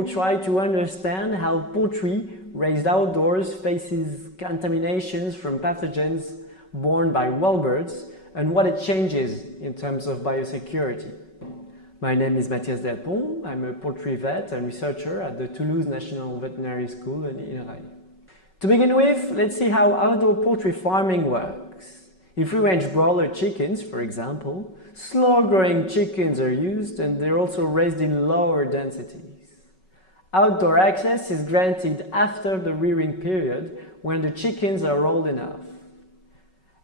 will try to understand how poultry raised outdoors faces contaminations from pathogens borne by wild birds and what it changes in terms of biosecurity. My name is Mathias Delpont. I'm a poultry vet and researcher at the Toulouse National Veterinary School in INRAE. To begin with, let's see how outdoor poultry farming works. In free-range broiler chickens, for example, slow-growing chickens are used and they're also raised in lower densities. Outdoor access is granted after the rearing period when the chickens are old enough.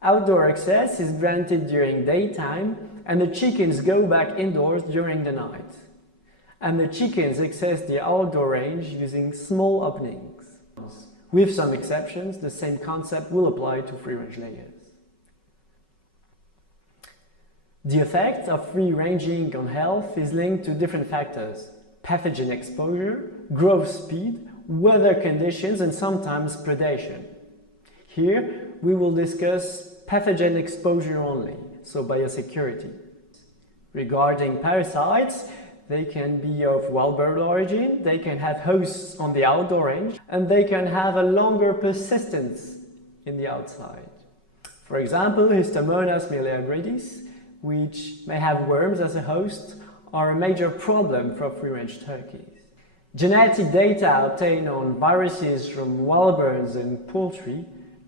Outdoor access is granted during daytime and the chickens go back indoors during the night. And the chickens access the outdoor range using small openings. With some exceptions, the same concept will apply to free-range layers. The effect of free-ranging on health is linked to different factors: pathogen exposure, growth speed, weather conditions, and sometimes predation. Here, we will discuss pathogen exposure only, so biosecurity. Regarding parasites, they can be of wild bird origin, they can have hosts on the outdoor range, and they can have a longer persistence in the outside. For example, Histomonas meleagridis, which may have worms as a host, are a major problem for free-range turkeys. Genetic data obtained on viruses from wild birds and poultry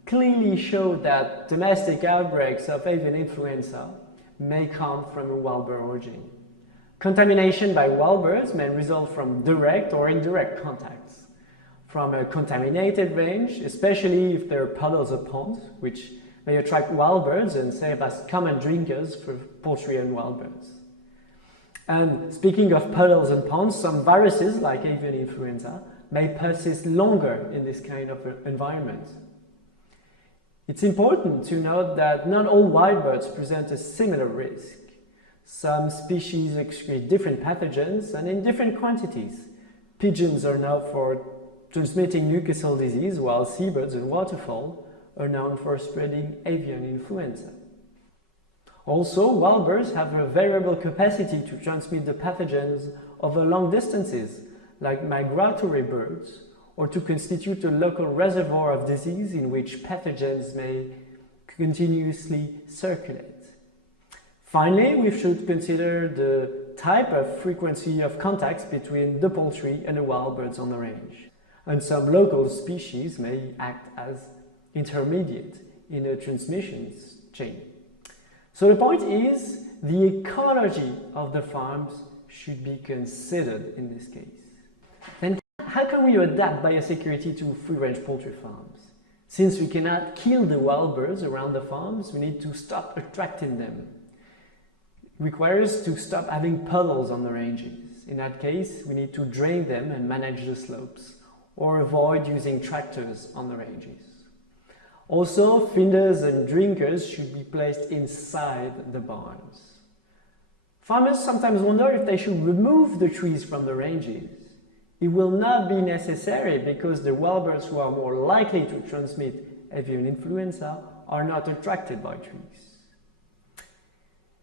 clearly show that domestic outbreaks of avian influenza may come from a wild bird origin. Contamination by wild birds may result from direct or indirect contacts. From a contaminated range, especially if there are puddles or ponds, which may attract wild birds and serve as common drinkers for poultry and wild birds. And speaking of puddles and ponds, some viruses like avian influenza may persist longer in this kind of environment. It's important to note that not all wild birds present a similar risk. Some species excrete different pathogens and in different quantities. Pigeons are known for transmitting Newcastle disease, while seabirds and waterfowl are known for spreading avian influenza. Also, wild birds have a variable capacity to transmit the pathogens over long distances, like migratory birds, or to constitute a local reservoir of disease in which pathogens may continuously circulate. Finally, we should consider the type of frequency of contacts between the poultry and the wild birds on the range. And some local species may act as intermediate in a transmission chain. So the point is, the ecology of the farms should be considered in this case. Then how can we adapt biosecurity to free-range poultry farms? Since we cannot kill the wild birds around the farms, we need to stop attracting them. Requires to stop having puddles on the ranges. In that case, we need to drain them and manage the slopes, or avoid using tractors on the ranges. Also, feeders and drinkers should be placed inside the barns. Farmers sometimes wonder if they should remove the trees from the ranges. It will not be necessary because the wild birds who are more likely to transmit avian influenza are not attracted by trees.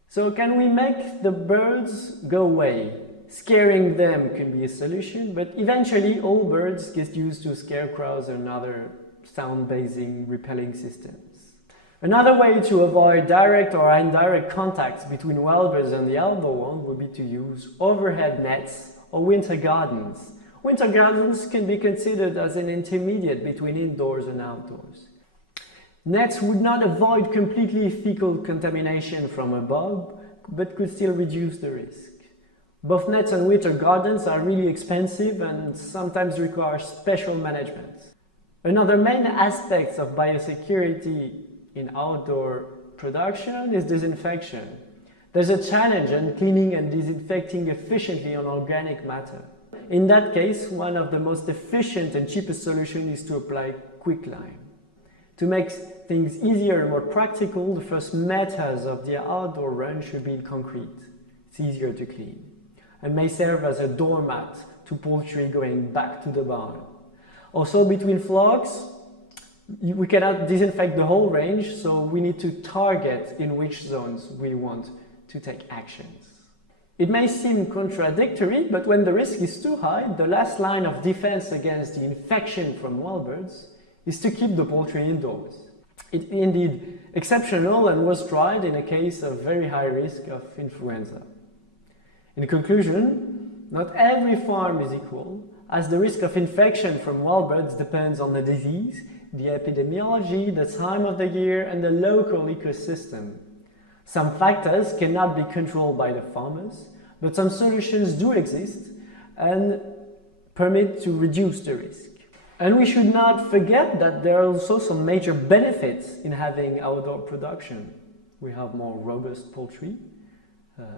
So can we make the birds go away? Scaring them can be a solution, but eventually all birds get used to scarecrows and other sound-basing repelling systems. Another way to avoid direct or indirect contacts between wild birds and the outdoor one would be to use overhead nets or winter gardens. Winter gardens can be considered as an intermediate between indoors and outdoors. Nets would not avoid completely fecal contamination from above, but could still reduce the risk. Both nets and winter gardens are really expensive and sometimes require special management. Another main aspect of biosecurity in outdoor production is disinfection. There's a challenge in cleaning and disinfecting efficiently on organic matter. In that case, one of the most efficient and cheapest solutions is to apply quicklime. To make things easier and more practical, the first meters of the outdoor run should be in concrete. It's easier to clean and may serve as a doormat to poultry going back to the barn. Also, between flocks, we cannot disinfect the whole range, so we need to target in which zones we want to take actions. It may seem contradictory, but when the risk is too high, the last line of defense against the infection from wild birds is to keep the poultry indoors. It is indeed exceptional and was tried in a case of very high risk of influenza. In conclusion, not every farm is equal, as the risk of infection from wild birds depends on the disease, the epidemiology, the time of the year, and the local ecosystem. Some factors cannot be controlled by the farmers, but some solutions do exist and permit to reduce the risk. And we should not forget that there are also some major benefits in having outdoor production. We have more robust poultry,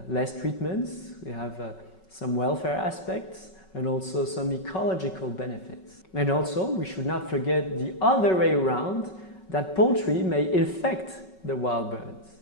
less treatments, we have some welfare aspects, and also some ecological benefits. And also, we should not forget the other way around, that poultry may infect the wild birds.